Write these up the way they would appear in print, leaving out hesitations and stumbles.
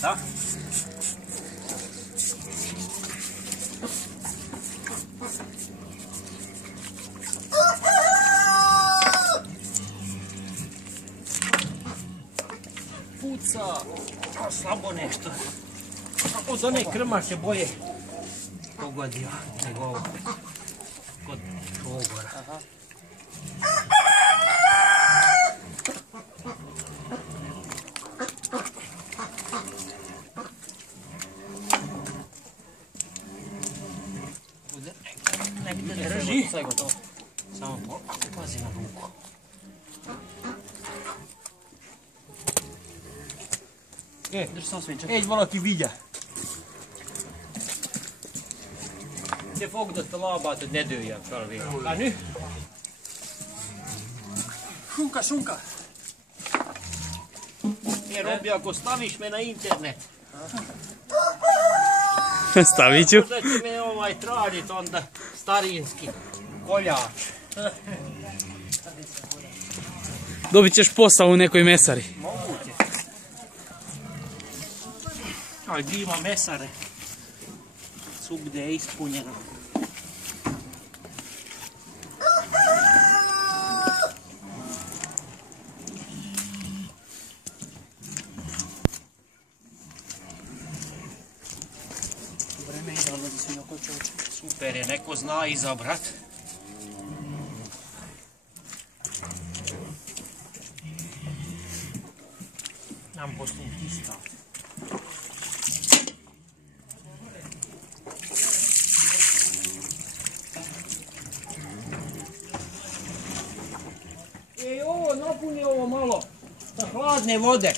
Da? Puca, slabo nešto. Od one krmaše boje pogodio nego ovo kod šogora. Negdje ne drži. Sve gotovo. Samo pazi na ruku. Drži samo svinčak. Ej, malo ti vidja. Det fogdat och labat och nedöja för vi. Ja, nu. Šunka. Jer Robi, ako staviš me na internet. Stavit ću. Možda će me tražit onda starinski koljač. Dobit ćeš posao u nekoj mesari. Moguće. Aj, ima mesare. Svugdje je ispunjeno. Vreme je idealno za svinjokolčevače. Super je, neko zna izabrat. Nam posluji istav. Napuni ovo malo sa hladne vode.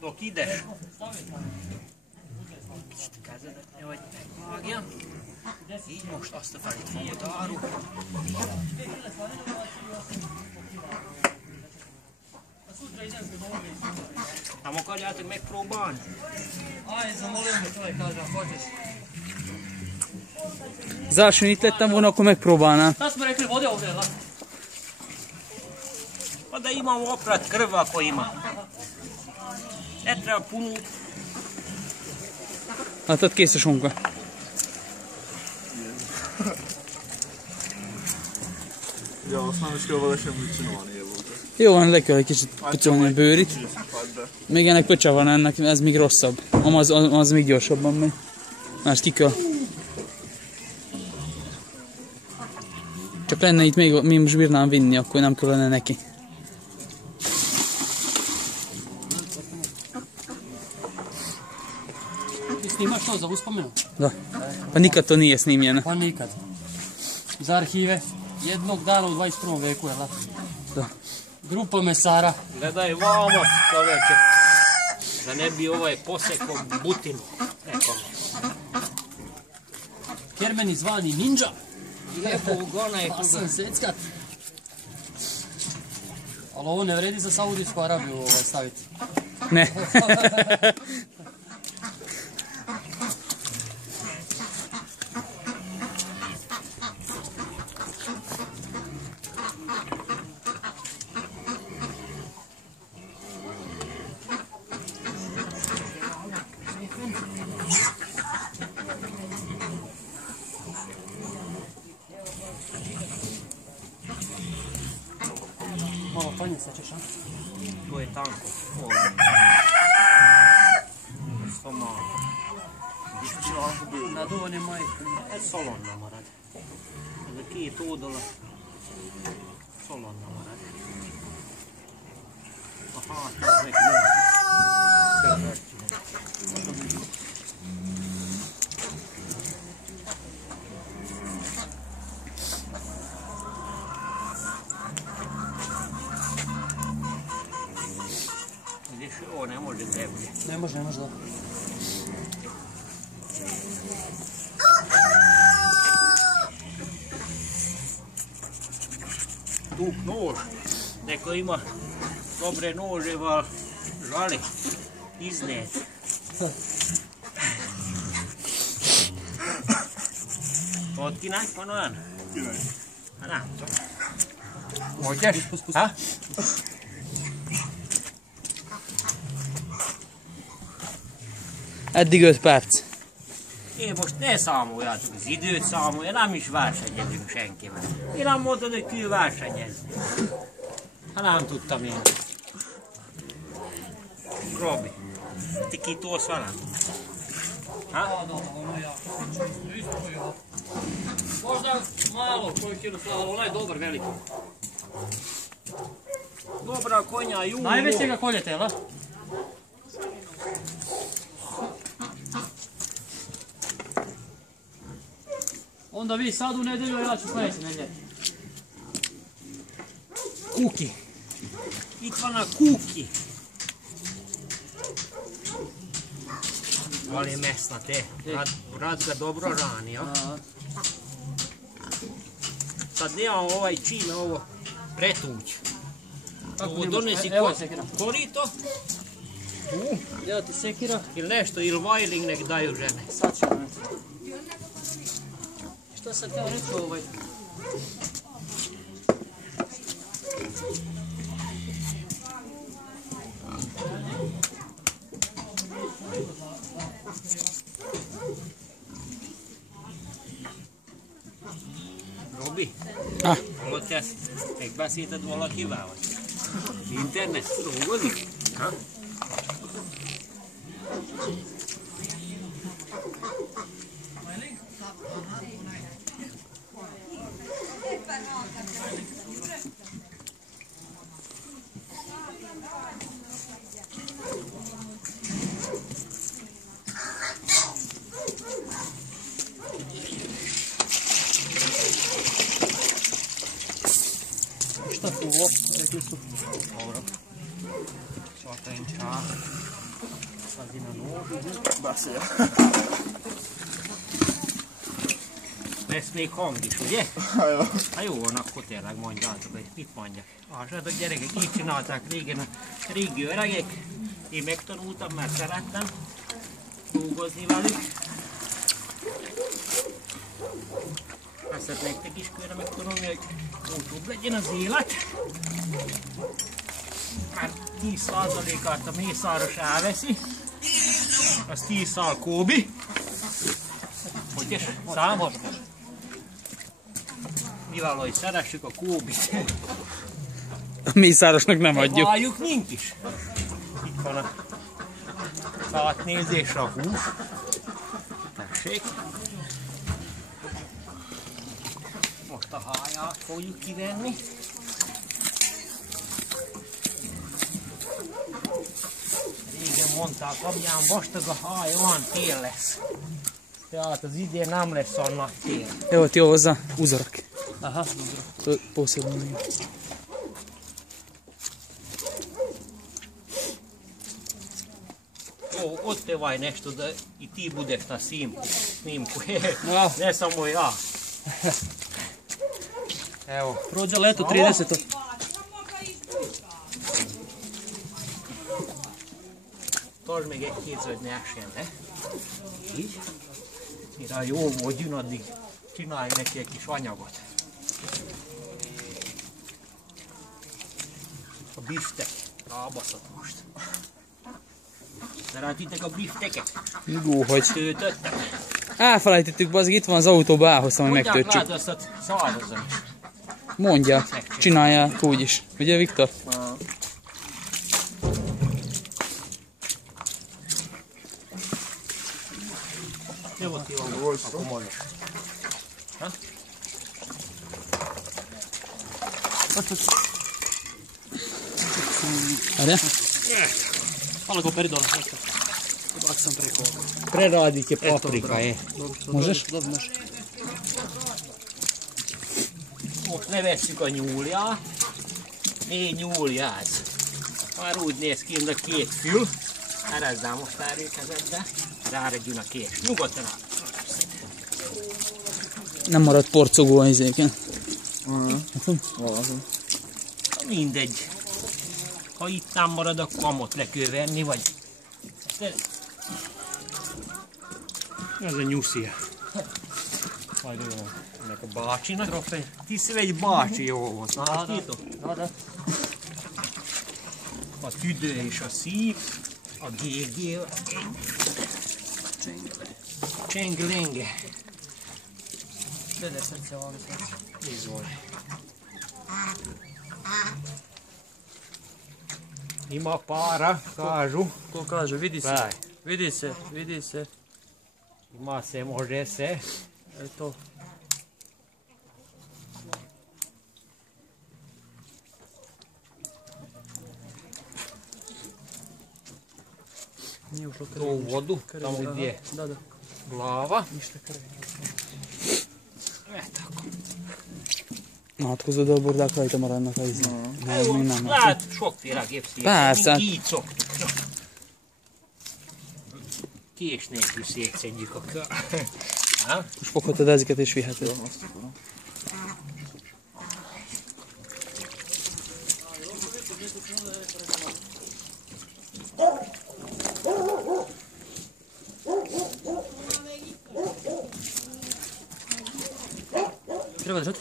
Dok ideš. Ćete kazati da nemojte magija. I možete ostaviti vodaru. Tamo kad ja te mek proban. Aj, zamolio me čovjek, kaže, hoćeš. Zašto nite tamo onako mek probana? Šta smo rekli, vode ovdje, la? Pa da imamo oprat krv ako ima. Ne treba puno. A tad kje se šunka? Ja, aztán is kell vele semmit csinálni, volt. Jó van, le kell egy kicsit pucolni a bőrit. Még ennek pöcse van ennek, ez még rosszabb. Az még gyorsabban megy. Más ki kell. Csak lenne itt még, mi most bírnám vinni, akkor nem kellene neki. Ti snimaš to za uspomenu? Da. Pa nikad to nije snimljeno. Pa nikad. Za arhive jednog dana u 21. veku, jel' da? Da. Grupa mesara. Gledaj vamo, čoveče. Da ne bi ovaj posekao butinu. Nekome. Kermeni zvani ninja. Lijepo ugona je Pa sam seckat. Ali ovo ne vredi za Saudijsku Arabiju staviti. Ne. Malo tanje sečeš, a? To je tanko. Ovdje. Sto malo. Naduvanje majke. Solon nama radi. Da kije to udala. Solon nama radi. Aha, to je neki Vidiš, ovo ne može deblje. Ne može, da. Dug nož. Neko ima dobre nože, va žali iznet. Otkinaj ponovan. Ana. Hoćeš? Ha? Eddig 5 perc. Én most ne számoljátok az időt, számolja, nem is versenyezünk senkivel. Én nem mondtad, hogy ki versenyezni. Hát nem tudtam én. Robi, ti kitolsz velem? Ha? Možda malo, koju kiloslava, onaj dobar, veliki. Dobra konja, ju. Najvećega koljetela. Onda vi sad u nedjelju, a ja ću sljedeće nedjelje. Kuki. Itt van a kuki. Ali mesnate. Rad ga dobro rani, ja? Sad nemam ovaj čime ovo pretuć. Ovo donesi korito. Evo ti sekira. Ili nešto, ili vajling nek daju žene. Sad ćemo. Što sam teo reći ovaj? Robi, hallott ezt? Megbeszélted valakivel vagy? Internet? Dolgozik? Ha? Šta tu ovo? Rekli su. Dobro. Čotajem ča. Sadi na nogu. Beszél. Lesz még hang is, ugye? Jó. Hát jó van, akkor tényleg mondjátok, hogy mit mondjak. Lássátok gyerekek, így csinálták régen a régi öregek. Én megtanultam, mert szerettem dolgozni velük. Ezt nektek is kéne megtanulni, hogy olcsóbb legyen az élet. Mert 10%-át a mészáros elveszi. Az 10 szál Kóbi. Hogy is? Számos? Mivel, hogy szeressük a Kóbit. A mészárosnak nem adjuk. Várjuk mink is. Itt van a átnézésre a hús. Tessék. Most a háját fogjuk kivenni. Régen mondták, amilyen vastag a háj, olyan tél lesz. Tehát az idén nem lesz annak tél. Jó hozzá, uzorak. Aha, dobro. Posebno. Otte vai nešto da i ti budeš na snimku. Ne samo ja. Evo. Prođe leto 30. Tartsd még egy kézzel, hogy ne essen, ne? Így. Mire jó volt, jön addig csinálj neki egy kis anyagot. A biftek. Rábaszott most. Szeretitek a bifteket? Jó, hogy. Töltöttek? Elfelejtettük, bazd, itt van az autóba, elhoztam, hogy Mondják megtöltsük. rád azt a szárazon. Mondják, csinálják úgyis. Ugye, Viktor? Jó, akkor mondj. Várjál? Hvala peri dole. Bacam preko ovoga. Preradite paprika, je. Možeš? Dobro, može. Most levesszük a nyúlját. 4 nyúlját. Már úgy néz ki, mint a 2 fül. Erezzál most erőkezetbe. Ráredjön a kés. Nyugodtan áll. Nem maradt porcogó a izéken. Mindegy. Ha itt nem marad, akkor amot le kell venni, vagy... Ez a nyuszia. Majd jó. Ennek a bácsinak. Tiszem egy bácsi jó volt. Látjátok? A tüdő és a szív. A GG. Csenglinge. Vede srce ovdje. Izvoli. Ima para, kažu. Ko kaže, vidi se. Daj. Vidi se, vidi se. Ima se, može se. Eto. Nije ušlo krvi. To u vodu, tamo gdje je Da, da. glava. Ništa krvi. Tako. Átkozod a bordák rajta maradnak a izé. Nem, nem. Hát sokféle képszék. Persze. Így szoktuk. Kés nélkül szétszedjük a kör. Most foghatod ezeket és viheted. Treba držati?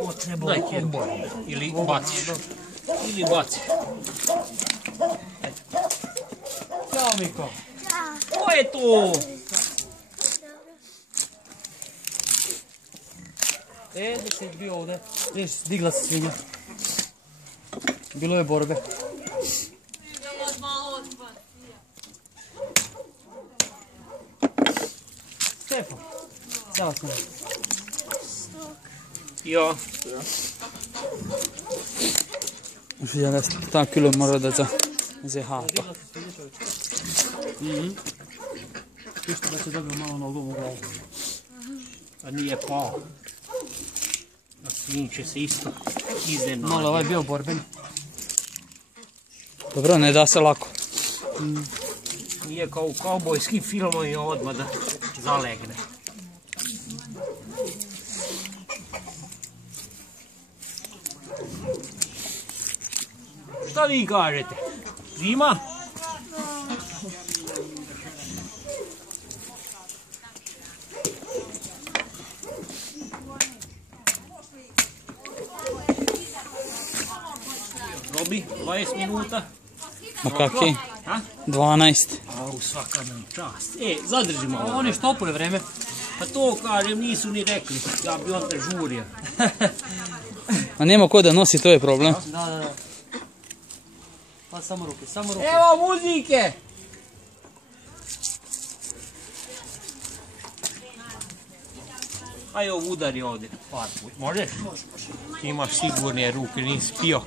Ovo treba odboriti. Ili baciš. Ili baciš. Ćao Miko. Ko je to? Gdje si bio ovdje? Vidiš, digla se svinja. Bilo je borbe. Stefan, ja vas molim. Ja. Most figyelj, ezt talán külön marad ez a háta. Isto da se dobio malo nogom u glavu. A nije pao. A svinj će se isto iznenaditi. Malo ovaj bio borben. Dobro, ne da se lako. Nije kao u kaubojskim filmovima odmah da zalegne. Šta vi kažete? Zima? Robi, 20 minuta. Ma kaki? A? 12. Au, svaka nam čast. Zadržimo ovo. Oni štopuje vreme. Pa to kažem, nisu ni rekli. Ja bi onda žurio. A nema ko da nosi, to je problem. Da, da, da. Pa samo ruke, samo ruke. Evo muzike! Aj ovo udari ovdje. Par put. Možeš? Ti imaš sigurnije ruke, nisi pio.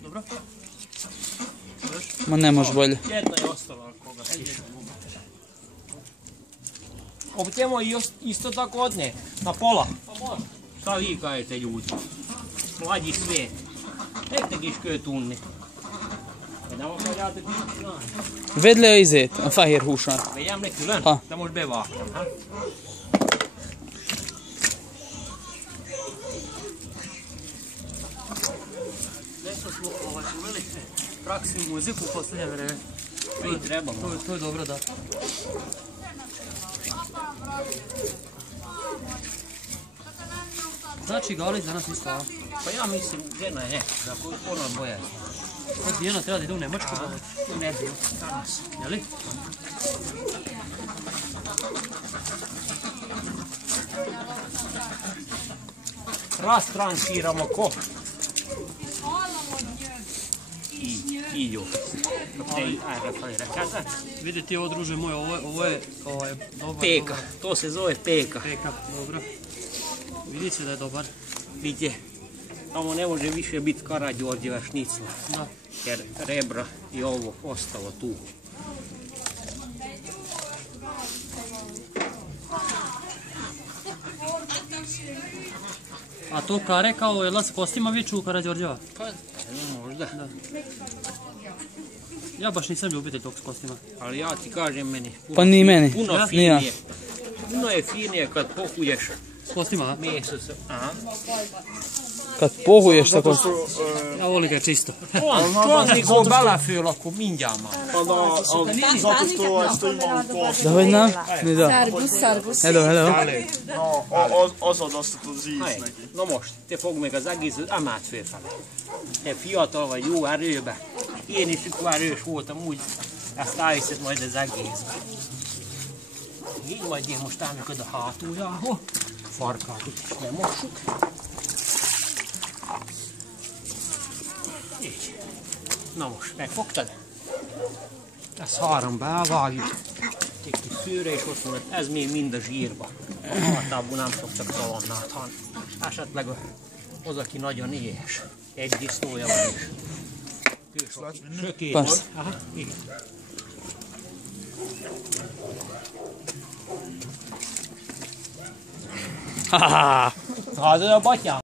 Dobro? Ma ne može bolje. Jedna je ostala koga stiša. Općemo isto tako odne, na pola. Šta vi kažete ljudi? Mlađi svijet. Nek te kiskö tunni. Mennään vaan jäätä näin. Vedle a izét, a fehér húsát. Megyem ne külön? Ha. De most bevágtam, ha? Nešto smo uveli praksi muziku u posljednje vreme. I treba. To je dobro, da. Znači Galić danas isto, a? Pa ja mislim, žena je da ona boja. Kod Dijana treba da ide u Nemačku, da? Ne bi, danas. Jeli? Rastrančiramo ko? I ju. Vidi ti ovo druže moj, ovo je dobar. Peka, to se zove peka. Peka, dobro. Vidi se da je dobar. Vidje, tamo ne može više biti Karađorđeva šnicla. Da. Jer rebra i ovo ostalo tu. A to kare kao jela s kostima viču u Karađorđeva? Pa, možda. Da. Ja baš nisam ljubitelj tog s kostima. Ali ja ti kažem meni. Pa ni meni. Puno Ni ja. finije. Puno je finije kad pohuješ S kostima, a? meso sa... Aha. Kad pohuješ tako... Ja volim ga čisto. On niko beleföl, akkor mindjárt már. Zato što imam kost. Da vagy nem? Ne da. Szervusz, szervusz. Hello, hello. No, az ad azt az íz Hely, neki. na most, te fogd meg az egészet, emelt fölfelé. Te fiatal vagy, jó erőbe. Én is már ős voltam, úgy ezt elhiszed majd az egészbe. Így majd én most állnak oda hátuljához. Farkát is lemossuk. Így. Na most, megfogtad? Ezt 3 bevágjuk. Egy kis szőre és ott van, ez még mind a zsírba. Általában nem szoktak szalonnát, hanem esetleg az, aki nagyon éhes. Egy disznója van is. Sökét. Persze. Aha, igen. Ha-ha-ha! Hát, a batyám.